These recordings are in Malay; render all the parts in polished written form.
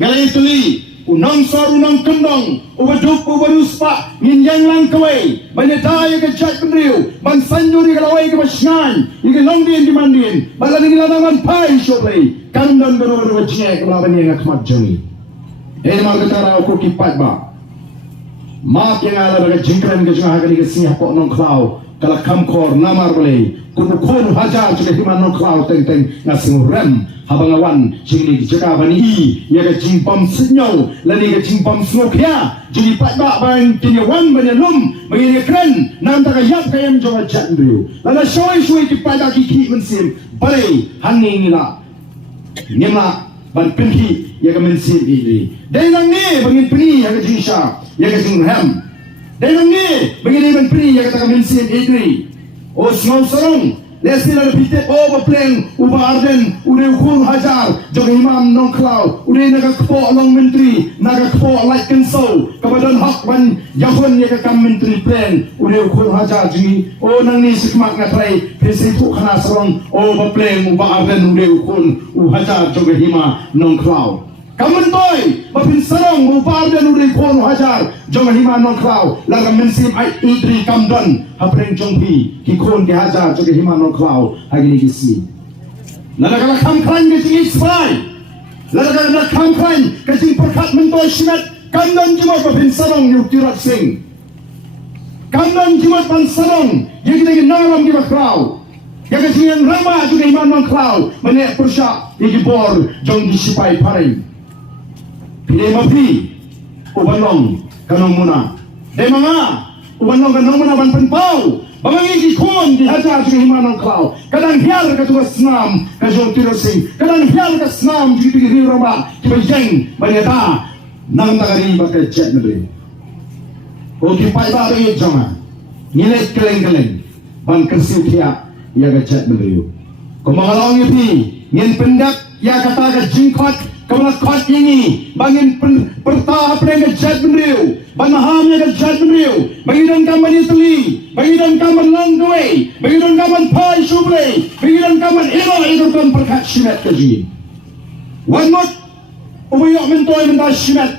galai tuli unang sor unang kendong ubaduk ubaruspa ngin yang lang kawai banetaya ke chat pendriu ban sanjuri galawai ke basngan ike longdien di mandien balan ing lamangan pai shoplay kandan beru wajnya ke lawan yang akmat jami mar ketara ko kipat ba mak yang ala baga jingkran ke jengah kali ke sinya pok nong klau kala kamkor namar boleh kun hajar juga himan nong klau teng ngasing rem habang awan jingli jaga bani ya ke jimpam senyau lani ke jimpam snokya jadi patba ban kini wan bani lum mengini keren nam tak yap kayam jonga chat dulu lana shoi ki pada ki mensim balai haning ila nyema ban pinki ya ke mensim ini dengan ni bangin peni ya ke jinsha ya ke jingham dengan ni bangin ban peni ya ke tak mensim ini oh smau sarong Lesila repite overplaying uba arden ude ukun hajar jog imam non klau ude naga kpo long menteri naga kpo like kenso kabadan hak ban yahon ya kam menteri plan ude ukun hajar jingi o nang ni sikmak ngatrai pesi tu khana sarong overplaying uba arden ude ukun hajar jog hima non klau kamen toy bapin sarong uba arden ude ukun hajar jog hima non klau laga mensim ai idri kamdan hapreng jongpi ki kon ke hajar jog hima non klau hagini kisi lala kam kran ke jingi spy lala kam kran ke jing perkat mentoy shimat kandan jimat bapin sarong yuktirat sing kandan jimat pan sarong yiki naram ki klau ya ke jing rama jog hima non klau mane persha yiki bor jong di sipai paring pile mapi ubanong kanong muna demanga ubanong kanong muna ban penpau bangangi ki kon di hajar jog hima non klau kadang hial ka tugas snam ka jong tirosing kadang hial ka snam di ri rama ki bajeng baneta nang tagari ba ka chat nbre o ki pai ba ri jonga nilai keleng ban kersiu kia ya ka chat nbre ko mangalong ni ngin pendak ya kata ka jingkot kamu kot ini bangin pertah pernah jad beriu banaham ya jad beriu bangidan kaman itli bangidan kaman langdoi bangidan kaman pai suble bangidan kaman itu kan perkat shimat kaji one more ubiyok mentoy mentas shimat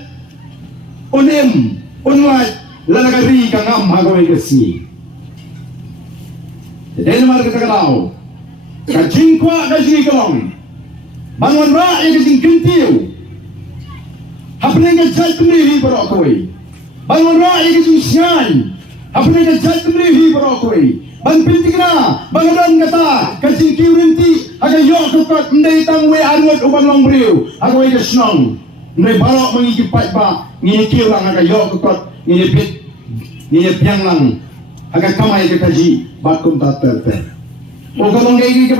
unim unlai lalagari kangam hagawai kasi jadi mar kita kenal kajingkwa kaji kalong bangun rakyat yang kentiu hapne ke jat kembali berokoi bangun rakyat yang sian hapne ke jat kembali berokoi ban pintigna bangun kata kajing kiurinti aga yok tukot ndai tang we angot uban long briu aga we kesnong ndai barok mengi pat ba ngini kiu lang aga yok tukot ngini pit ngini piang lang aga kamai ke kaji bakum tater o kalong ge